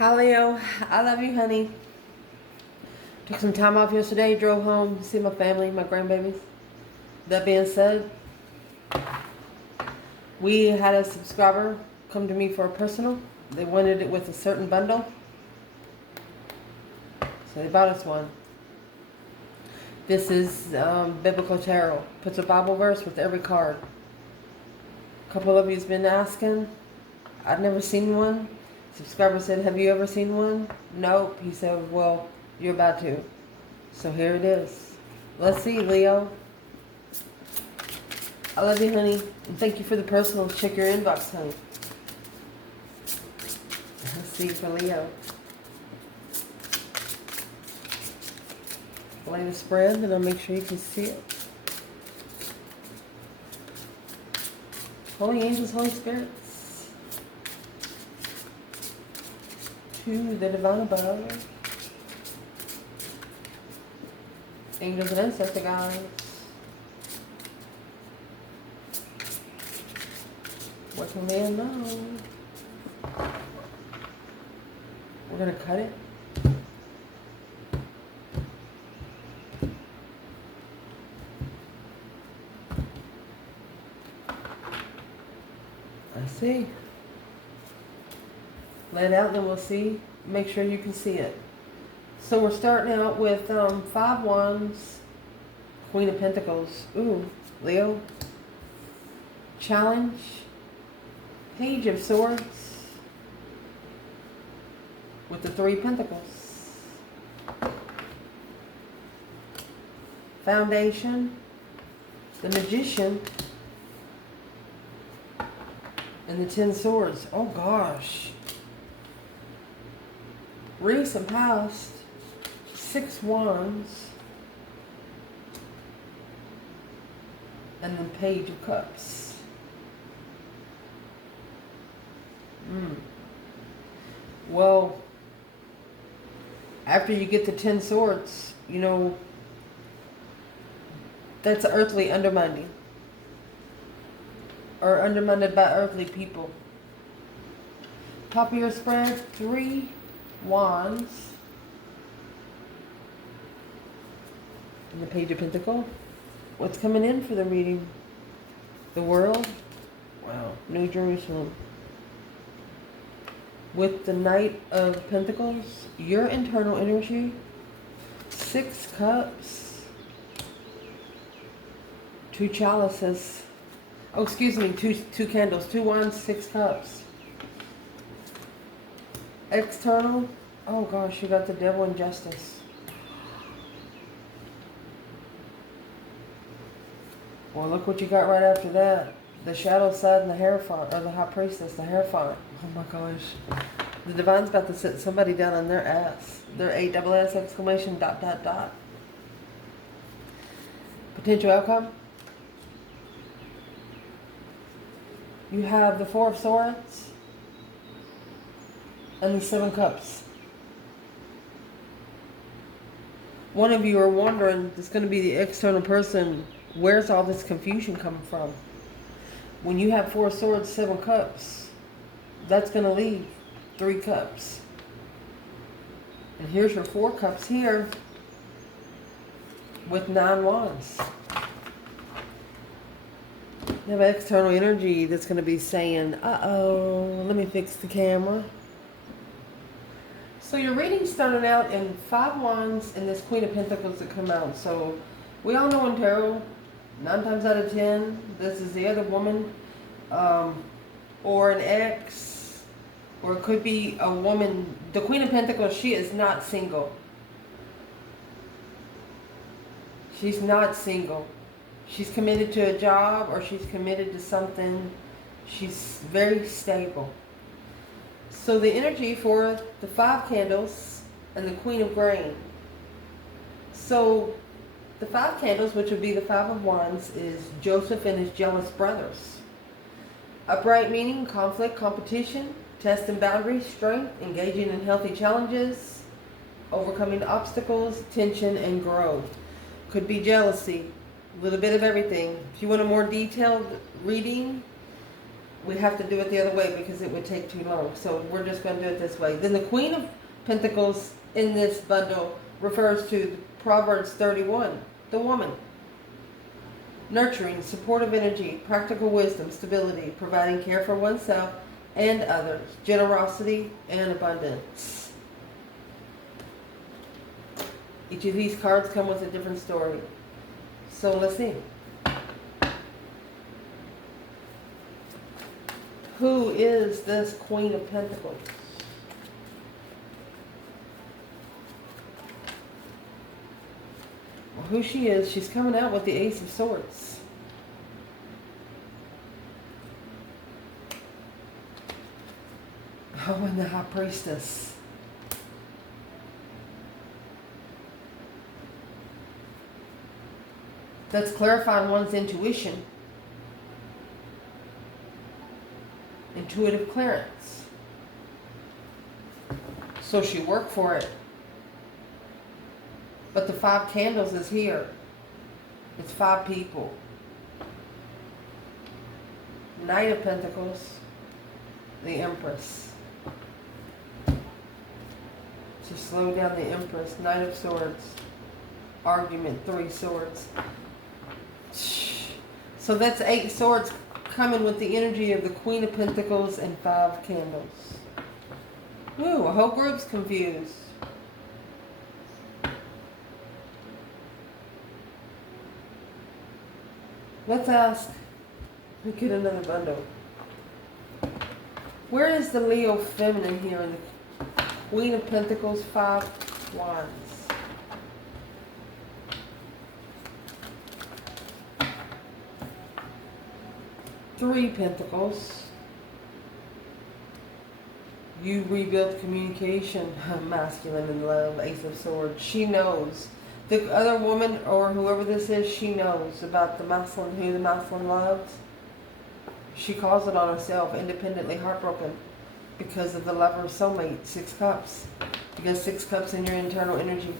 Hi Leo, I love you, honey. Took some time off yesterday, drove home to see my family, my grandbabies. That being said, we had a subscriber come to me for a personal. They wanted it with a certain bundle, so they bought us one. This is Biblical Tarot. Puts a Bible verse with every card. A couple of you's been asking. I've never seen one. Subscriber said, have you ever seen one? Nope. He said, well, you're about to. So here it is. Let's see, Leo. I love you, honey. And thank you for the personal. Check your inbox, honey. Let's see for Leo. Lay the spread, and I'll make sure you can see it. Holy angels, Holy spirits. To the divine above. Angels and ancestor guides. What can man know? We're going to cut it. I see. Lay it out and then we'll see. Make sure you can see it. So we're starting out with 5 Wands, Queen of Pentacles. Ooh, Leo. Challenge. Page of Swords. With the 3 Pentacles. Foundation. The Magician. And the 10 Swords. Oh gosh. Recent past. 6 Wands. And the Page of Cups. Well, after you get the 10 Swords, you know, that's earthly undermining. Or undermined by earthly people. Top of your spread, 3 Wands. And the Page of Pentacles. What's coming in for the reading? The World. Wow. New Jerusalem. With the Knight of Pentacles. Your internal energy. 6 Cups. 2 Chalices. Oh, excuse me. Two candles. 2 Wands, 6 Cups. External. Oh gosh, you got the Devil and Justice. Well, look what you got right after that. The Shadow Side and the Hierophant, or the High Priestess, the Hierophant. Oh my gosh. The Divine's about to sit somebody down on their ass. Their ASS exclamation ... Potential outcome. You have the 4 of Swords. And the 7 Cups. One of you are wondering, it's going to be the external person, where's all this confusion coming from? When you have 4 Swords, 7 Cups, that's going to leave 3 Cups. And here's your 4 Cups here with 9 Wands. You have external energy that's going to be saying, uh-oh, let me fix the camera. So your reading started out in 5 Wands and this Queen of Pentacles that come out. So we all know in tarot, 9 times out of 10, this is the other woman, or an ex, or it could be a woman. The Queen of Pentacles, she is not single. She's not single. She's committed to a job, or she's committed to something. She's very stable. So the energy for the 5 candles and the Queen of Grain. So the 5 candles, which would be the 5 of Wands, is Joseph and his jealous brothers. Upright meaning conflict, competition, testing boundaries, strength, engaging in healthy challenges, overcoming obstacles, tension, and growth. Could be jealousy, a little bit of everything. If you want a more detailed reading, we have to do it the other way because it would take too long. So we're just going to do it this way. Then the Queen of Pentacles in this bundle refers to Proverbs 31, the woman. Nurturing, supportive energy, practical wisdom, stability, providing care for oneself and others, generosity and abundance. Each of these cards come with a different story. So let's see. Who is this Queen of Pentacles? Well, who she is, she's coming out with the Ace of Swords. Oh, and the High Priestess. That's clarifying one's intuition. Intuitive clearance. So she worked for it. But the 5 candles is here. It's 5 people. Knight of Pentacles. The Empress. To slow down the Empress. Knight of Swords. Argument. 3 swords. So that's 8 swords coming with the energy of the Queen of Pentacles and 5 candles. Ooh, a whole group's confused. Let's ask. Let's get another bundle. Where is the Leo feminine here in the Queen of Pentacles, 5 wands? Three Pentacles. You rebuilt communication. Masculine in love. Ace of Swords. She knows. The other woman or whoever this is, she knows about the masculine, who the masculine loves. She calls it on herself. Independently heartbroken because of the lover soulmate. 6 cups. You got 6 cups in your internal energy.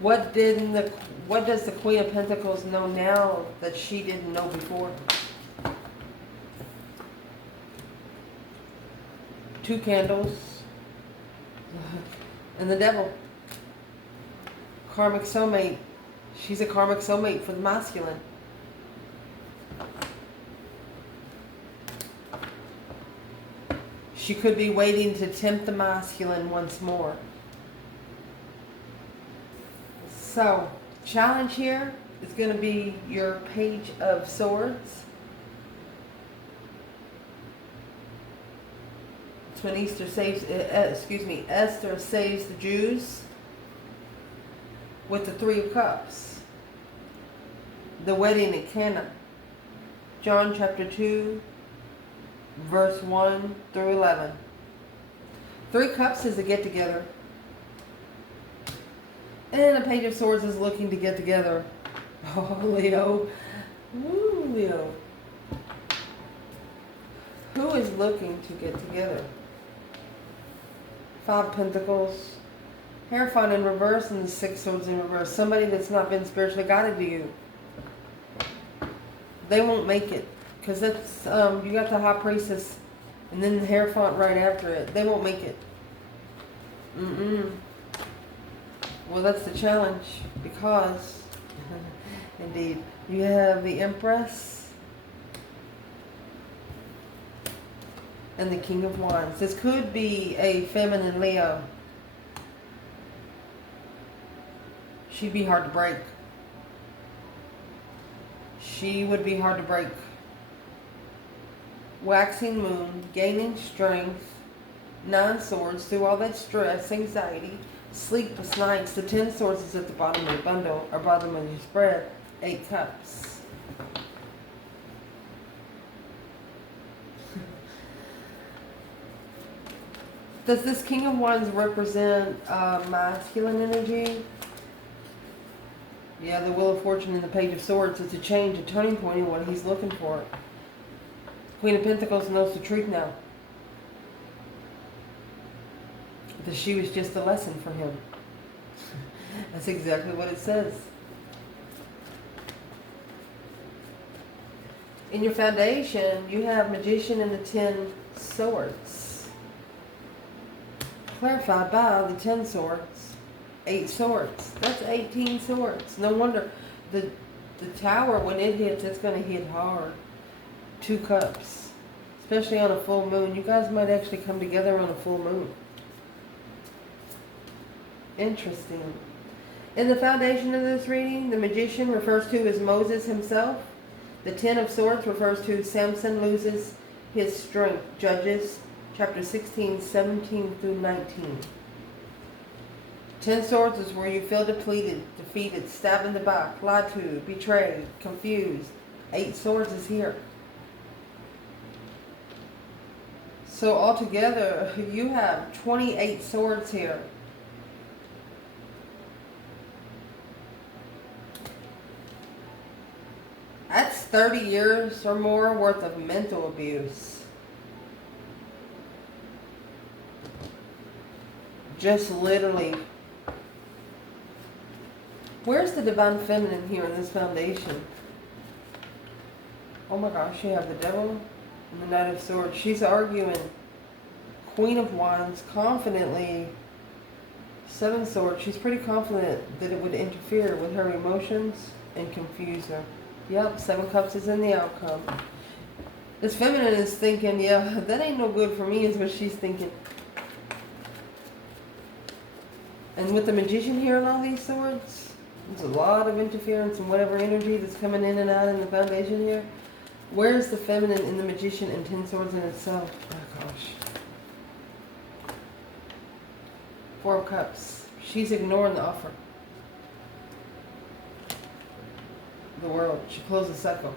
What does the Queen of Pentacles know now that she didn't know before? 2 candles. And the Devil. Karmic soulmate. She's a karmic soulmate for the masculine. She could be waiting to tempt the masculine once more. So, challenge here is going to be your Page of Swords. It's when Esther saves the Jews with the 3 of Cups. The wedding at Cana. John chapter 2, verse 1 through 11. 3 Cups is a get-together. And a Page of Swords is looking to get together. Oh, Leo. Ooh, Leo. Who is looking to get together? 5 Pentacles. Hierophant in reverse and the 6 Swords in reverse. Somebody that's not been spiritually guided to you. They won't make it. Because that's, you got the High Priestess and then the Hierophant right after it. They won't make it. Well, that's the challenge, because, indeed, you have the Empress and the King of Wands. This could be a feminine Leo. She'd be hard to break. She would be hard to break. Waxing moon, gaining strength, 9 swords, through all that stress, anxiety, sleepless nights. The 10 swords is at the bottom of the bundle, or bottom of your spread. 8 cups. Does this King of Wands represent masculine energy? Yeah, the Wheel of Fortune and the Page of Swords. It's a change, a turning point in what he's looking for. Queen of Pentacles knows the truth now. That she was just a lesson for him. That's exactly what it says. In your foundation, you have Magician and the 10 Swords. Clarified by the 10 Swords. 8 Swords. That's 18 swords. No wonder the Tower, when it hits, it's going to hit hard. 2 Cups. Especially on a full moon. You guys might actually come together on a full moon. Interesting. In the foundation of this reading, the Magician refers to as Moses himself. The 10 of Swords refers to Samson loses his strength. Judges chapter 16, 17 through 19. 10 Swords is where you feel depleted, defeated, stabbed in the back, lied to, betrayed, confused. 8 Swords is here. So altogether, you have 28 swords here. That's 30 years or more worth of mental abuse. Just literally. Where's the Divine Feminine here in this foundation? Oh my gosh, you have the Devil and the Knight of Swords. She's arguing. Queen of Wands, confidently. 7 Swords. She's pretty confident that it would interfere with her emotions and confuse her. Yep, 7 Cups is in the outcome. This feminine is thinking, yeah, that ain't no good for me, is what she's thinking. And with the Magician here and all these swords, there's a lot of interference and whatever energy that's coming in and out in the foundation here. Where's the feminine in the Magician and 10 Swords in itself? Oh gosh. 4 of Cups. She's ignoring the offer. The World. She closed the cycle.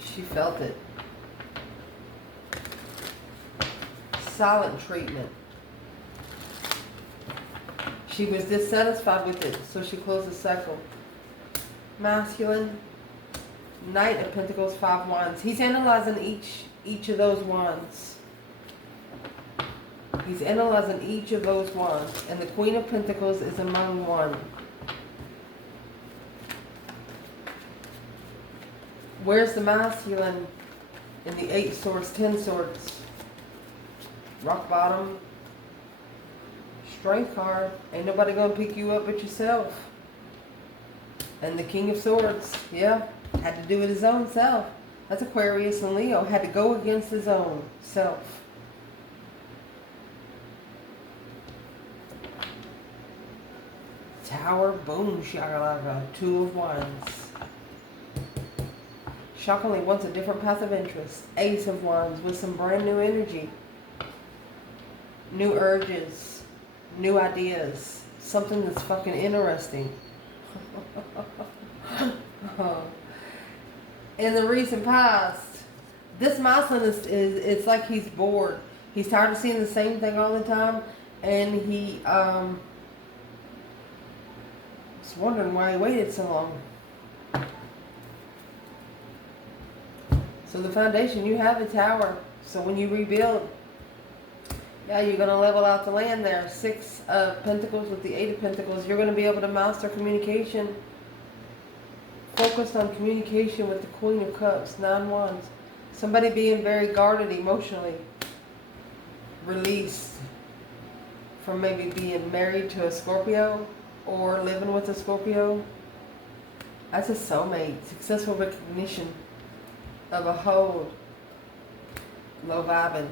She felt it. Silent treatment. She was dissatisfied with it, so she closed the cycle. Masculine. Knight of Pentacles, 5 Wands. He's analyzing each of those wands. He's analyzing each of those wands. And the Queen of Pentacles is among one. Where's the masculine in the 8 Swords, 10 Swords? Rock bottom. Strength card. Ain't nobody gonna pick you up but yourself. And the King of Swords. Yeah. Had to do it his own self. That's Aquarius and Leo. Had to go against his own self. Tower, boom, shakalaka, 2 of Wands. Shockingly wants a different path of interest. Ace of Wands with some brand new energy. New urges. New ideas. Something that's fucking interesting. In the recent past, this masculine is it's like he's bored. He's tired of seeing the same thing all the time. And he, was wondering why he waited so long. So the foundation, you have the Tower. So when you rebuild, yeah, you're going to level out the land there. 6 of Pentacles with the 8 of Pentacles. You're going to be able to master communication. Focused on communication with the Queen of Cups, 9 Wands. Somebody being very guarded emotionally. Released from maybe being married to a Scorpio or living with a Scorpio. That's a soulmate. Successful recognition of a hold. Low vibing.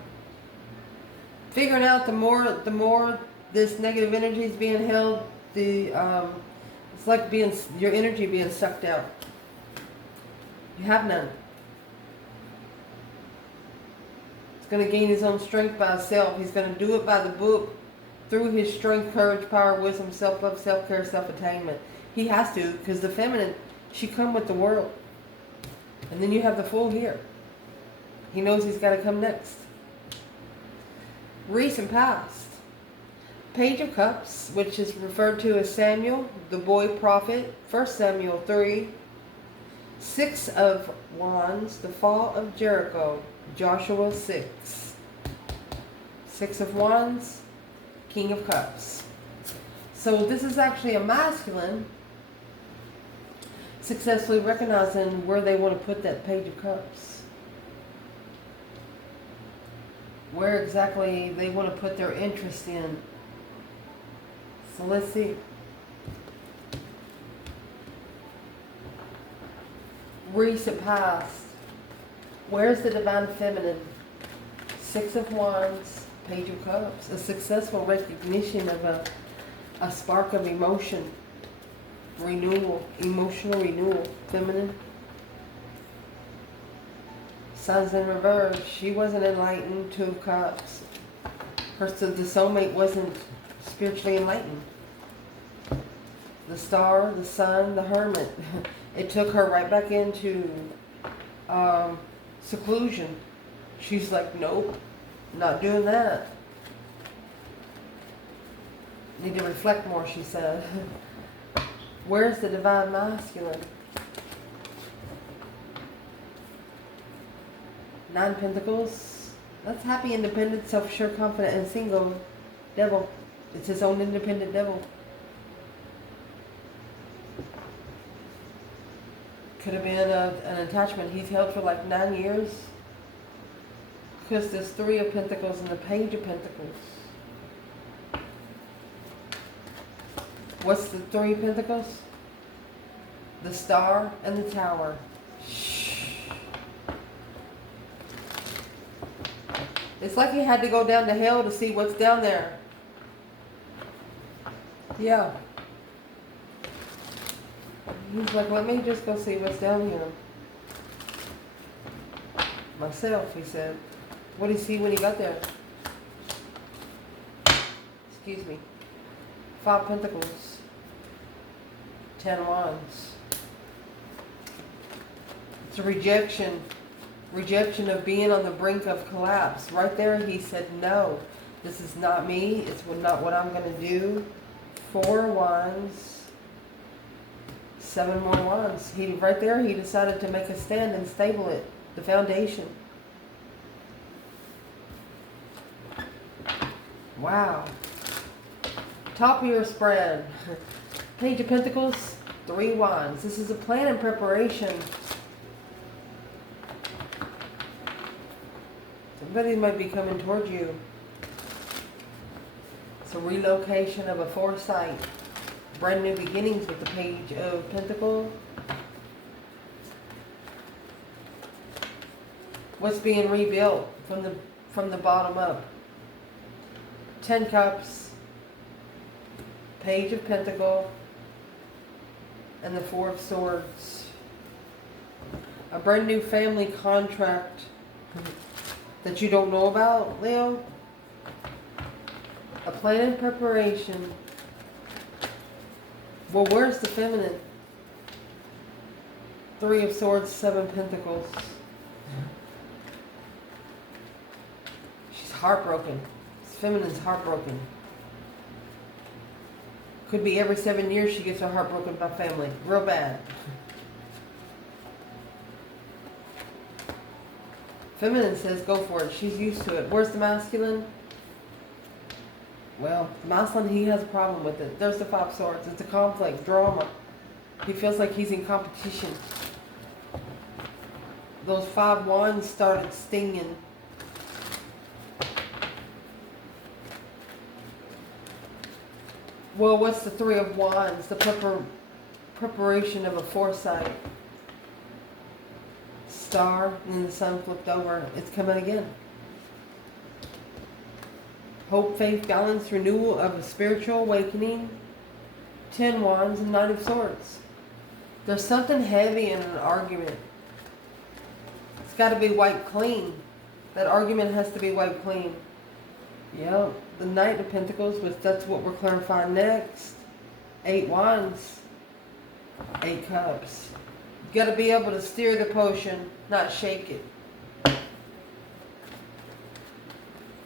Figuring out the more this negative energy is being held, it's like your energy being sucked out. You have none. He's going to gain his own strength by himself. He's going to do it by the book through his strength, courage, power, wisdom, self-love, self-care, self-attainment. He has to, because the feminine, she come with the World. And then you have the Fool here. He knows he's got to come next. Recent past. Page of Cups, which is referred to as Samuel, the boy prophet. 1 Samuel 3. 6 of Wands, the fall of Jericho. Joshua 6. 6 of Wands, King of Cups. So this is actually a masculine successfully recognizing where they want to put that Page of Cups. Where exactly they want to put their interest in. So let's see. Recent past. Where's the Divine Feminine? Six of Wands, Page of Cups. A successful recognition of a spark of emotion. Renewal. Emotional renewal. Feminine. Sun's in reverse. She wasn't enlightened. Two of Cups. The soulmate wasn't spiritually enlightened. The Star, the Sun, the Hermit. It took her right back into seclusion. She's like, nope, not doing that. Need to reflect more, she said. Where's the Divine Masculine? Nine Pentacles. That's happy, independent, self-assured, confident, and single. Devil. It's his own independent devil. Could have been an attachment he's held for like 9 years. Because there's Three of Pentacles and the Page of Pentacles. What's the Three of Pentacles? The Star and the Tower. Shh. It's like he had to go down to hell to see what's down there. Yeah. He's like, let me just go see what's down here. Myself, he said. What did he see when he got there? Excuse me. Five Pentacles. 10 Wands. It's a rejection. Rejection of being on the brink of collapse. Right there, he said, no. This is not me. It's not what I'm going to do. 4 Wands. 7 more Wands. Right there, he decided to make a stand and stable it. The foundation. Wow. Top of your spread. Page of Pentacles, 3 Wands. This is a plan and preparation. Somebody might be coming toward you. It's a relocation of a foresight. Brand new beginnings with the Page of Pentacles. What's being rebuilt from the bottom up? 10 Cups, Page of Pentacles, and the 4 of Swords. A brand new family contract that you don't know about, Leo. A plan in preparation. Well, where's the feminine? 3 of Swords, 7 Pentacles. She's heartbroken. This feminine's heartbroken. Could be every 7 years she gets her heart broken by family. Real bad. Feminine says go for it. She's used to it. Where's the masculine? Well, the masculine, he has a problem with it. There's the 5 Swords. It's a conflict, drama. He feels like he's in competition. Those 5 Wands started stinging. Well, what's the 3 of Wands? The preparation of a foresight. Star, and then the sun flipped over. It's coming again. Hope, faith, balance, renewal of a spiritual awakening. 10 Wands and 9 of Swords. There's something heavy in an argument. It's got to be wiped clean. That argument has to be wiped clean. Yep. The Knight of Pentacles, which that's what we're clarifying next. 8 Wands. 8 Cups. You got to be able to steer the potion, not shake it.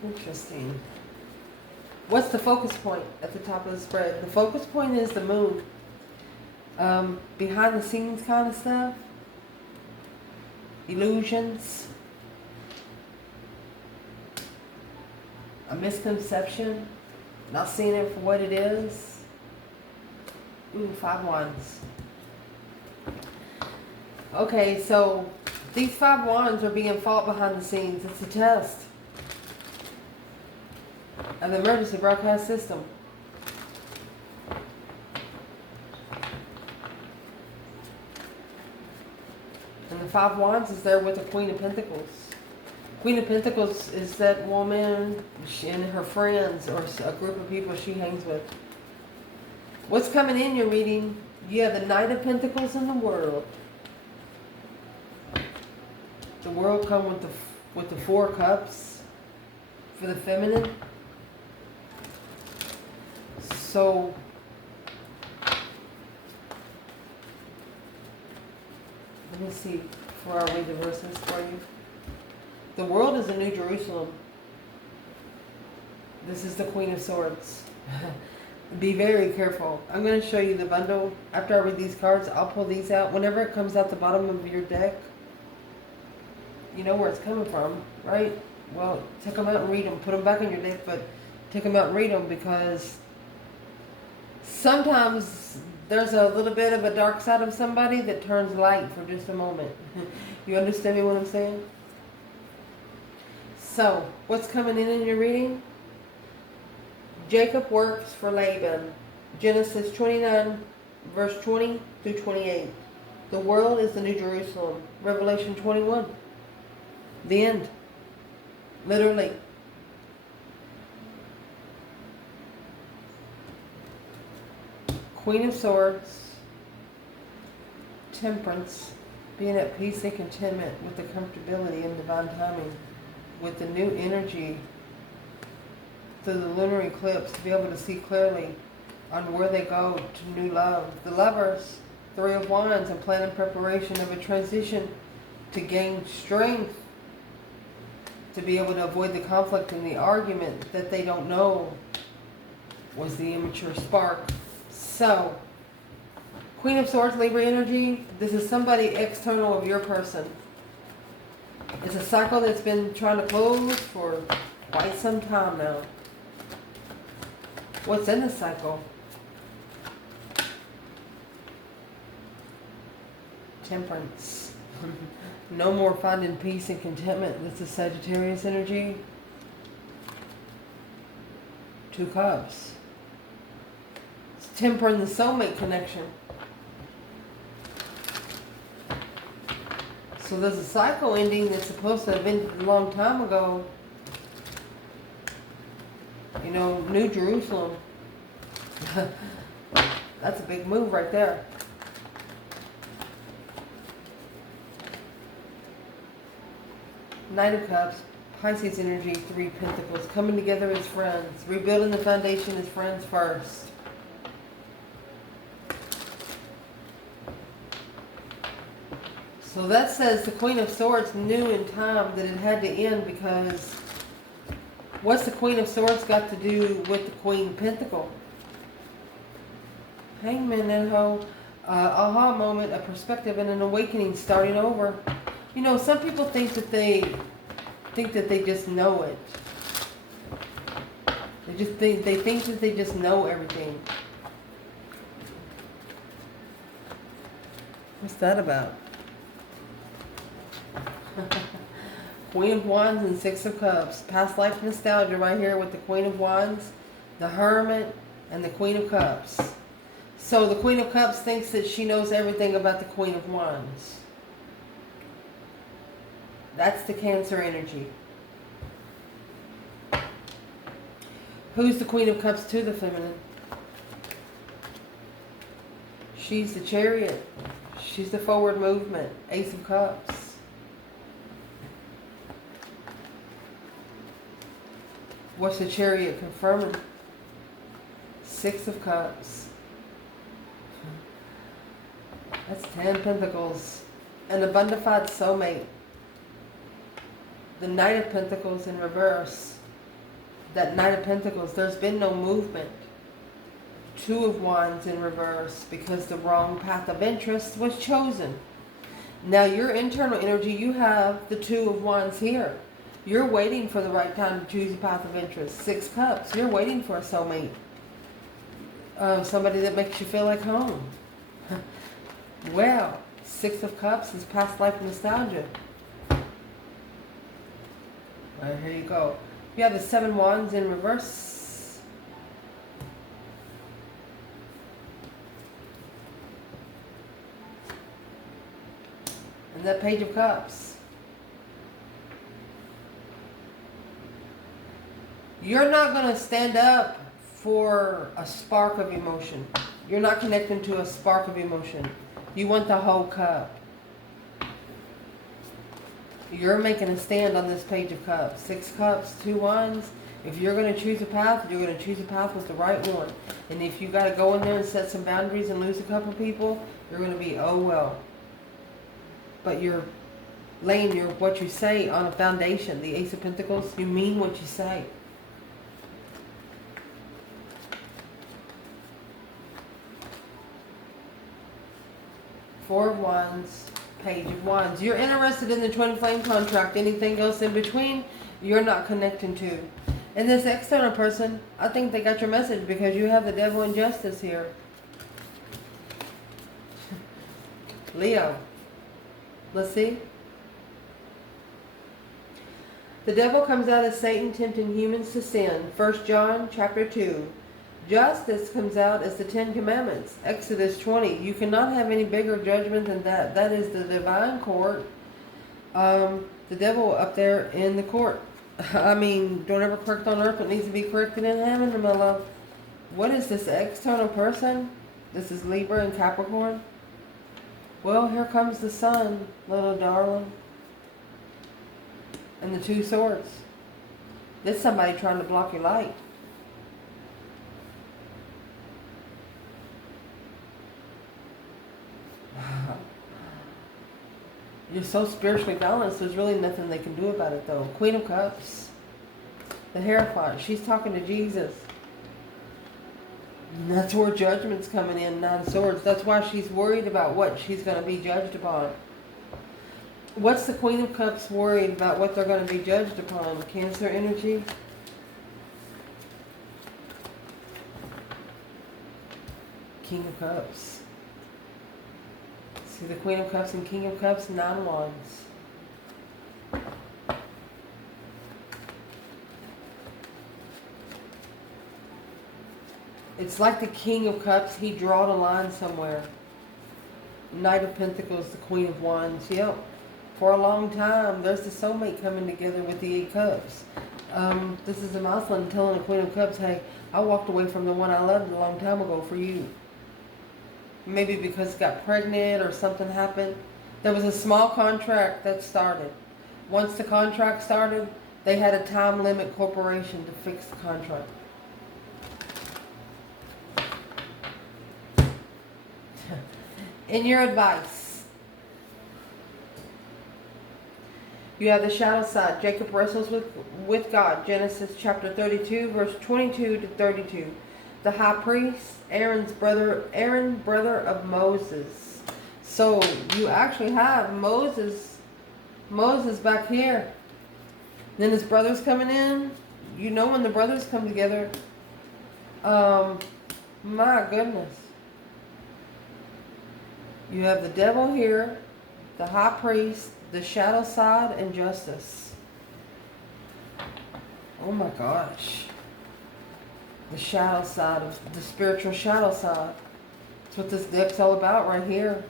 Interesting. What's the focus point at the top of the spread? The focus point is the moon. Behind the scenes kind of stuff. Illusions. A misconception. Not seeing it for what it is. Ooh, 5 Wands. Okay, so these 5 wands are being fought behind the scenes. It's a test of the emergency broadcast system. And the 5 wands is there with the Queen of Pentacles. Queen of Pentacles is that woman and her friends, or a group of people she hangs with. What's coming in your reading? You have the Knight of Pentacles in the World. The World come with the 4 cups for the feminine. So let me see before I read the verses for you. The World is a New Jerusalem. This is the Queen of Swords. Be very careful. I'm going to show you the bundle. After I read these cards, I'll pull these out. Whenever it comes out the bottom of your deck, you know where it's coming from, right? Well, take them out and read them. Put them back in your deck, but take them out and read them, because sometimes there's a little bit of a dark side of somebody that turns light for just a moment. You understand me what I'm saying? So, what's coming in your reading? Jacob works for Laban. Genesis 29, verse 20 through 28. The world is the New Jerusalem. Revelation 21. The end. Literally. Queen of Swords. Temperance. Being at peace and contentment with the comfortability and divine timing. With the new energy through the lunar eclipse, to be able to see clearly on where they go to new love. The Lovers, 3 of Wands, and plan and preparation of a transition to gain strength, to be able to avoid the conflict and the argument that they don't know was the immature spark. So, Queen of Swords, Libra energy, this is somebody external of your person. It's a cycle that's been trying to close for quite some time now. What's in the cycle? Temperance. No more finding peace and contentment. That's the Sagittarius energy. 2 cups. It's tempering the soulmate connection. So there's a cycle ending that's supposed to have ended a long time ago. You know, New Jerusalem. That's a big move right there. Knight of Cups, Pisces energy, 3 Pentacles. Coming together as friends. Rebuilding the foundation as friends first. So that says the Queen of Swords knew in time that it had to end, because what's the Queen of Swords got to do with the Queen Pentacle? Hangman and hoe. Aha moment, a perspective and an awakening, starting over. You know, some people think that they just know it. They think that they just know everything. What's that about? Queen of Wands and 6 of Cups. Past life nostalgia right here with the Queen of Wands, the Hermit, and the Queen of Cups. So the Queen of Cups thinks that she knows everything about the Queen of Wands. That's the Cancer energy. Who's the Queen of Cups to the feminine? She's the Chariot. She's the forward movement. Ace of Cups. What's the Chariot confirming? 6 of Cups. That's 10 Pentacles. An abundified soulmate. The Knight of Pentacles in reverse. That Knight of Pentacles, there's been no movement. 2 of Wands in reverse, because the wrong path of interest was chosen. Now your internal energy, you have the 2 of Wands here. You're waiting for the right time to choose a path of interest. 6 Cups, you're waiting for a soulmate. Somebody that makes you feel like home. Well, Six of Cups is past life nostalgia. Alright, here you go. You have the Seven Wands in reverse. And that Page of Cups. You're not going to stand up for a spark of emotion. You're not connecting to a spark of emotion. You want the whole cup. You're making a stand on this Page of Cups. Six Cups, Two Wands. If you're going to choose a path, you're going to choose a path with the right one. And if you got to go in there and set some boundaries and lose a couple people, you're going to be, oh well. But you're laying what you say on a foundation. The Ace of Pentacles, you mean what you say. Four of Wands, Page of Wands. You're interested in the twin flame contract. Anything else in between, you're not connecting to. And this external person, I think they got your message because you have the Devil and Justice here. Leo. Let's see. The devil comes out as Satan tempting humans to sin. 1 John chapter 2. Justice comes out as the Ten Commandments. Exodus 20. You cannot have any bigger judgment than that. That is the divine court. The devil up there in the court. I mean, don't ever correct on earth what needs to be corrected in heaven, my love. What is this external person? This is Libra and Capricorn. Well, here comes the sun, little darling. And the Two Swords. There's somebody trying to block your light. You're so spiritually balanced, there's really nothing they can do about it though. Queen of Cups. The Hierophant. She's talking to Jesus. And that's where judgment's coming in, Nine Swords. That's why she's worried about what she's going to be judged upon. What's the Queen of Cups worried about what they're going to be judged upon? Cancer energy. King of Cups. See the Queen of Cups and King of Cups, Nine Wands. It's like the King of Cups, he drawed a line somewhere. Knight of Pentacles, the Queen of Wands. Yep. For a long time, there's the soulmate coming together with the Eight Cups. This is a Muslim telling the Queen of Cups, hey, I walked away from the one I loved a long time ago for you. Maybe because it got pregnant or something happened. There was a small contract that started. Once the contract started, they had a time limit corporation to fix the contract. In your advice, you have the shadow side. Jacob wrestles with God. Genesis chapter 32, verse 22 to 32. The high priest, Aaron, brother of Moses. So you actually have Moses back here. Then his brothers coming in. You know when the brothers come together. My goodness. You have the devil here, the high priest, the shadow side, and justice. Oh my gosh. The shadow side, of the spiritual shadow side. That's what this deck's all about right here.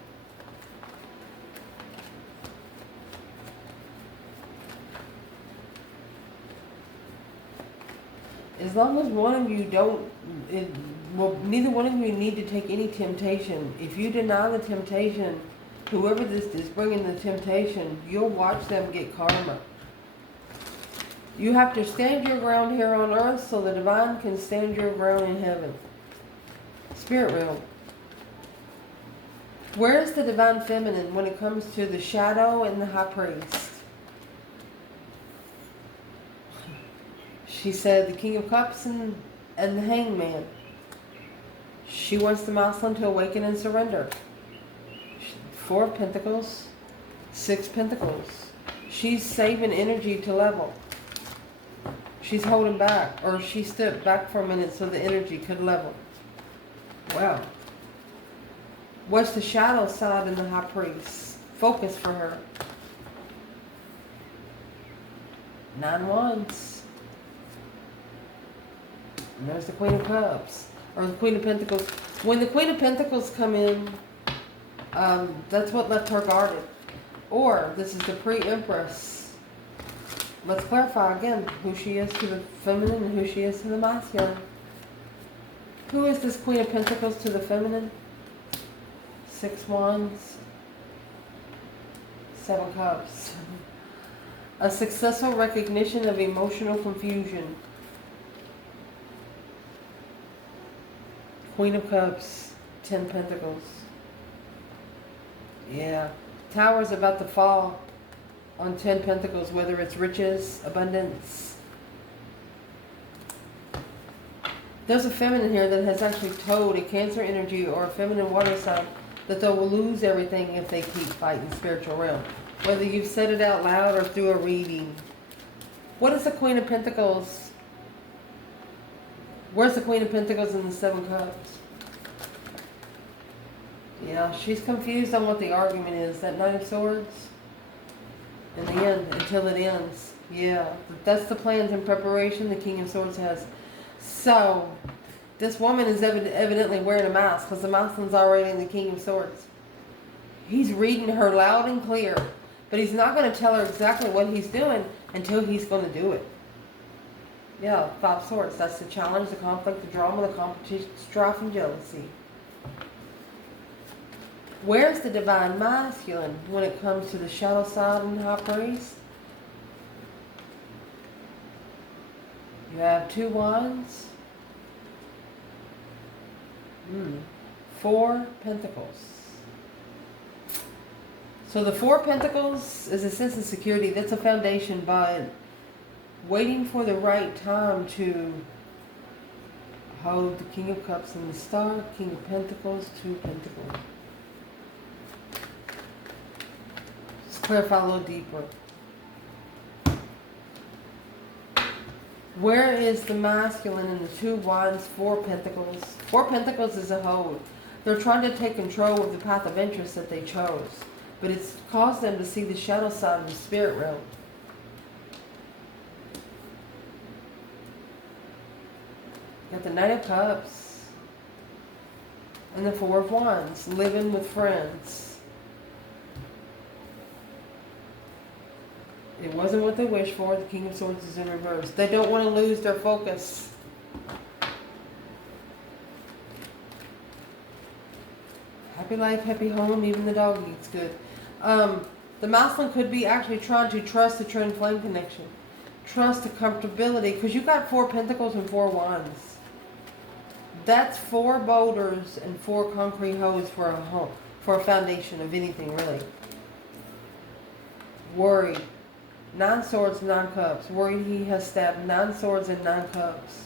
As long as one of you don't, neither one of you need to take any temptation. If you deny the temptation, whoever this is bringing the temptation, you'll watch them get karma. You have to stand your ground here on earth so the divine can stand your ground in heaven. Spirit realm. Where is the divine feminine when it comes to the shadow and the high priest? She said the King of Cups and the Hangman. She wants the Muslim to awaken and surrender. Four of Pentacles, Six Pentacles. She's saving energy to level. She's holding back, or she stepped back for a minute so the energy could level. Wow. What's the shadow side in the High Priest? Focus for her. 9 Wands. And there's the Queen of Cups. Or the Queen of Pentacles. When the Queen of Pentacles come in, that's what left her guarded. Or this is the pre-Empress. Let's clarify again who she is to the feminine and who she is to the masculine. Who is this Queen of Pentacles to the feminine? 6 Wands. 7 Cups. A successful recognition of emotional confusion. Queen of Cups. 10 Pentacles. Yeah. Tower's about to fall on 10 Pentacles, whether it's riches, abundance. There's a feminine here that has actually told a Cancer energy or a feminine water sign that they will lose everything if they keep fighting spiritual realm. Whether you've said it out loud or through a reading. What is the Queen of Pentacles? Where's the Queen of Pentacles in the 7 Cups? Yeah, she's confused on what the argument is. That Knight of Swords? In the end, until it ends. Yeah, that's the plans and preparation the King of Swords has. So, this woman is evidently wearing a mask because the masculine's already in the King of Swords. He's reading her loud and clear, but he's not going to tell her exactly what he's doing until he's going to do it. Yeah, 5 Swords. That's the challenge, the conflict, the drama, the competition, strife, and jealousy. Where's the divine masculine when it comes to the shadow side and High Priest? You have 2 Wands. 4 Pentacles. So the 4 Pentacles is a sense of security. That's a foundation, but waiting for the right time to hold the King of Cups and the Star, King of Pentacles, 2 Pentacles. Let's clarify a little deeper. Where is the masculine in the 2 Wands, 4 Pentacles? 4 Pentacles is a hold. They're trying to take control of the path of interest that they chose. But it's caused them to see the shadow side of the spirit realm. Got the Knight of Cups. And the 4 of Wands. Living with friends. It wasn't what they wished for. The King of Swords is in reverse. They don't want to lose their focus. Happy life, happy home, even the dog eats good. The masculine could be actually trying to trust the twin flame connection. Trust the comfortability. Because you got 4 Pentacles and 4 Wands. That's 4 boulders and 4 concrete holes for a home. For a foundation of anything, really. Worried. 9 Swords, 9 Cups. Worried he has stabbed 9 swords and 9 cups.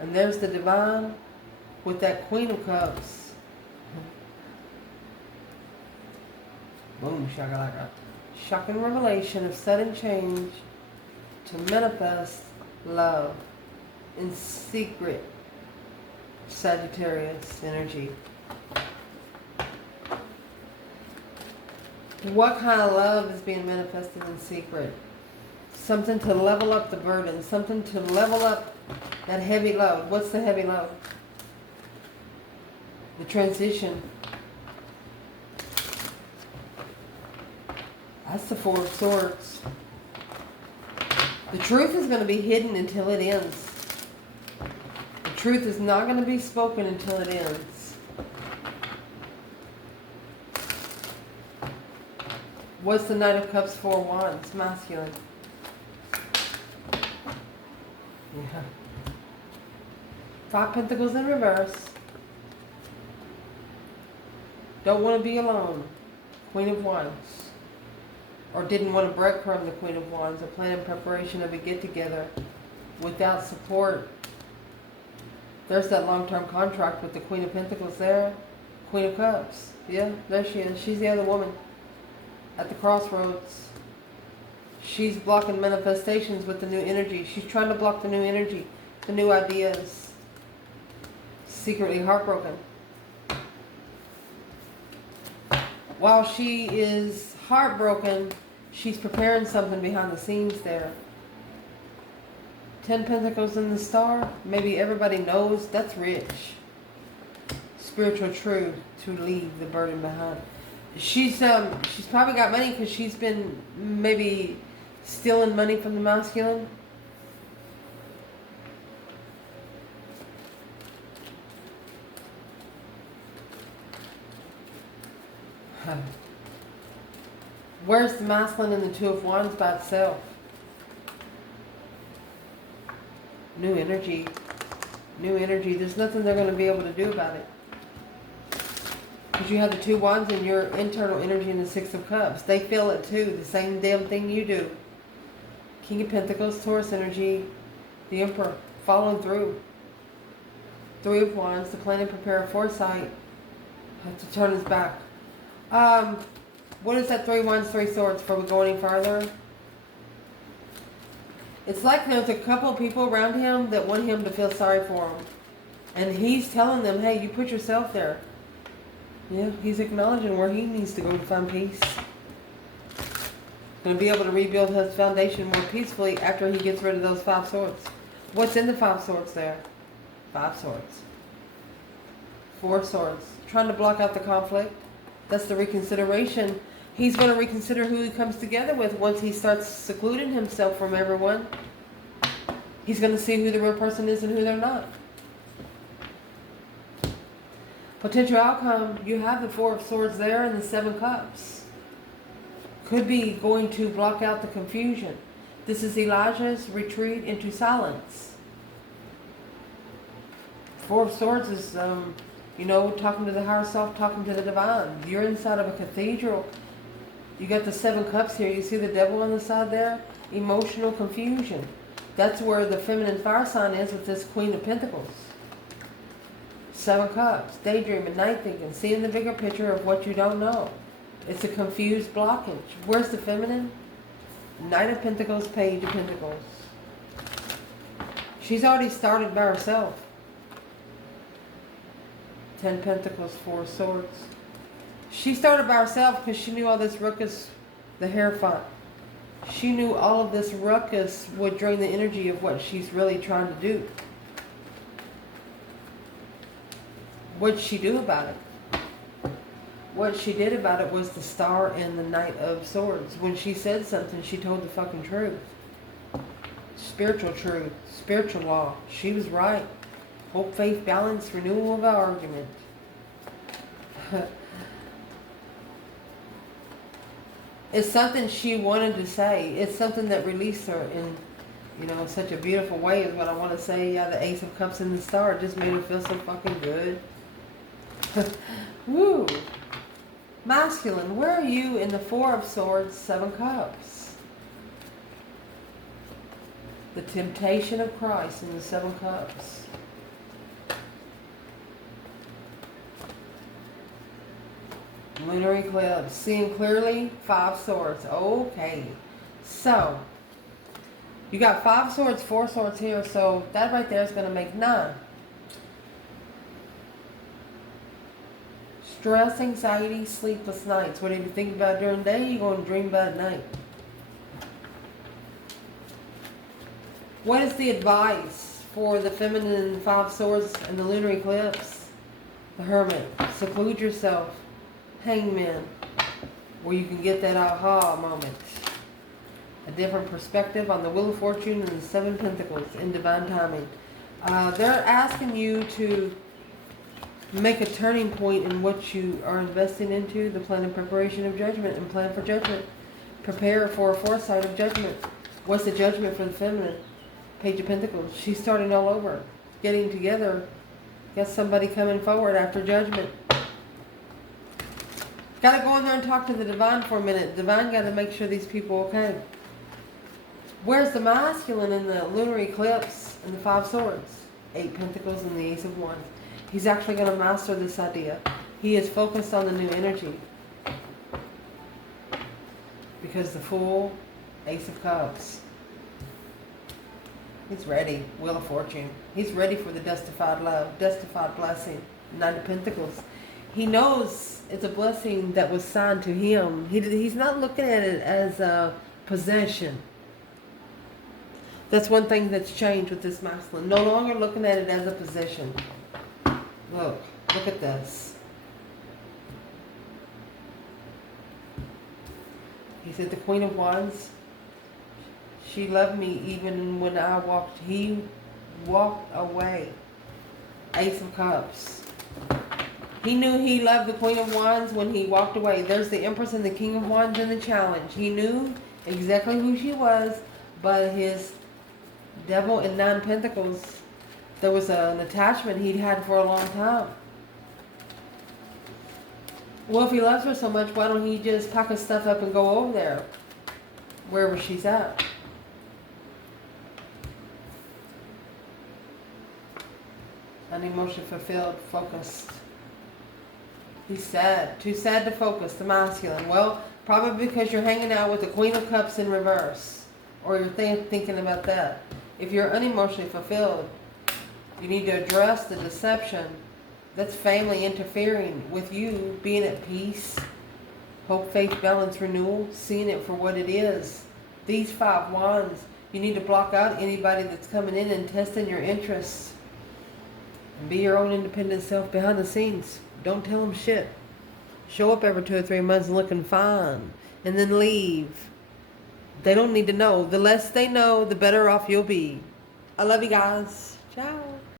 And there's the divine with that Queen of Cups. Boom, shakalaka. Shocking revelation of sudden change to manifest love in secret. Sagittarius energy. What kind of love is being manifested in secret? Something to level up the burden. Something to level up that heavy load. What's the heavy load? The transition. That's the 4 of Swords. The truth is going to be hidden until it ends. The truth is not going to be spoken until it ends. What's the Knight of Cups, 4 Wands? Masculine. Yeah. 5 Pentacles in reverse. Don't want to be alone. Queen of Wands. Or didn't want to breadcrumb the Queen of Wands. A plan in preparation of a get-together without support. There's that long-term contract with the Queen of Pentacles there. Queen of Cups. Yeah, there she is. She's the other woman at the crossroads. She's blocking manifestations with the new energy. She's trying to block the new energy, the new ideas. Secretly heartbroken. While she is heartbroken, she's preparing something behind the scenes there. 10 Pentacles in the Star. Maybe everybody knows that's rich. Spiritual truth to leave the burden behind. She's probably got money because she's been maybe stealing money from the masculine. Where's the masculine in the Two of Wands by itself? New energy. New energy. There's nothing they're going to be able to do about it. Because you have the Two Wands and your internal energy in the Six of Cups. They feel it too. The same damn thing you do. King of Pentacles, Taurus energy. The Emperor. Following through. Three of Wands. To plan and prepare foresight. Have to turn his back. What is that 3 Wands, 3 Swords before we go any further? It's like there's a couple of people around him that want him to feel sorry for him. And he's telling them, hey, you put yourself there. Yeah, he's acknowledging where he needs to go to find peace. Going to be able to rebuild his foundation more peacefully after he gets rid of those 5 Swords. What's in the 5 Swords there? 5 Swords. 4 Swords. Trying to block out the conflict. That's the reconsideration. He's going to reconsider who he comes together with once he starts secluding himself from everyone. He's going to see who the real person is and who they're not. Potential outcome, you have the 4 of Swords there and the 7 Cups. Could be going to block out the confusion. This is Elijah's retreat into silence. 4 of Swords is, you know, talking to the higher self, talking to the divine. You're inside of a cathedral. You got the 7 Cups here. You see the devil on the side there? Emotional confusion. That's where the feminine fire sign is with this Queen of Pentacles. 7 Cups. Daydreaming, night thinking, seeing the bigger picture of what you don't know. It's a confused blockage. Where's the feminine? Knight of Pentacles, Page of Pentacles. She's already started by herself. 10 Pentacles, 4 Swords. She started by herself because she knew all this ruckus, the Hierophant. She knew all of this ruckus would drain the energy of what she's really trying to do. What'd she do about it? What she did about it was the Star and the Knight of Swords. When she said something, she told the fucking truth. Spiritual truth. Spiritual law. She was right. Hope, faith, balance, renewal of our argument. It's something she wanted to say. It's something that released her in, you know, such a beautiful way is what I want to say. Yeah, the Ace of Cups and the Star just made her feel so fucking good. Woo! Masculine, where are you in the 4 of Swords, 7 Cups? The temptation of Christ in the 7 Cups. Lunar eclipse. Seeing clearly, 5 Swords. Okay. So, you got 5 Swords, 4 Swords here. So, that right there is going to make 9. Stress, anxiety, sleepless nights. Whatever you think about during the day, you're going to dream about at night. What is the advice for the feminine 5 Swords and the lunar eclipse? The Hermit. Seclude yourself. Hangman, where you can get that aha moment. A different perspective on the Wheel of Fortune and the 7 Pentacles in divine timing. They're asking you to make a turning point in what you are investing into, the plan of preparation of judgment and plan for judgment. Prepare for a foresight of judgment. What's the judgment for the feminine? Page of Pentacles. She's starting all over. Getting together. Got somebody coming forward after judgment. Got to go in there and talk to the divine for a minute. Divine got to make sure these people are okay. Where's the masculine in the lunar eclipse and the 5 Swords? 8 Pentacles and the Ace of Wands. He's actually going to master this idea. He is focused on the new energy. Because the Fool, Ace of Cups. He's ready. Wheel of Fortune. He's ready for the justified love, justified blessing. 9 of Pentacles. he knows it's a blessing that was signed to him. He's not looking at it as a possession. That's one thing that's changed with this masculine. No longer looking at it as a possession. Look at this. He said the Queen of Wands, she loved me even when he walked away. Ace of Cups. He knew he loved the Queen of Wands when he walked away. There's the Empress and the King of Wands in the challenge. He knew exactly who she was, but his Devil and Nine Pentacles, there was an attachment he'd had for a long time. Well, if he loves her so much, why don't he just pack his stuff up and go over there, wherever she's at? Unemotionally fulfilled, focused. He's sad. Too sad to focus, the masculine. Well, probably because you're hanging out with the Queen of Cups in reverse. Or you're thinking about that. If you're unemotionally fulfilled, you need to address the deception. That's family interfering with you being at peace. Hope, faith, balance, renewal. Seeing it for what it is. These 5 wands, you need to block out anybody that's coming in and testing your interests. And be your own independent self behind the scenes. Don't tell them shit. Show up every 2 or 3 months looking fine. And then leave. They don't need to know. The less they know, the better off you'll be. I love you guys. Ciao.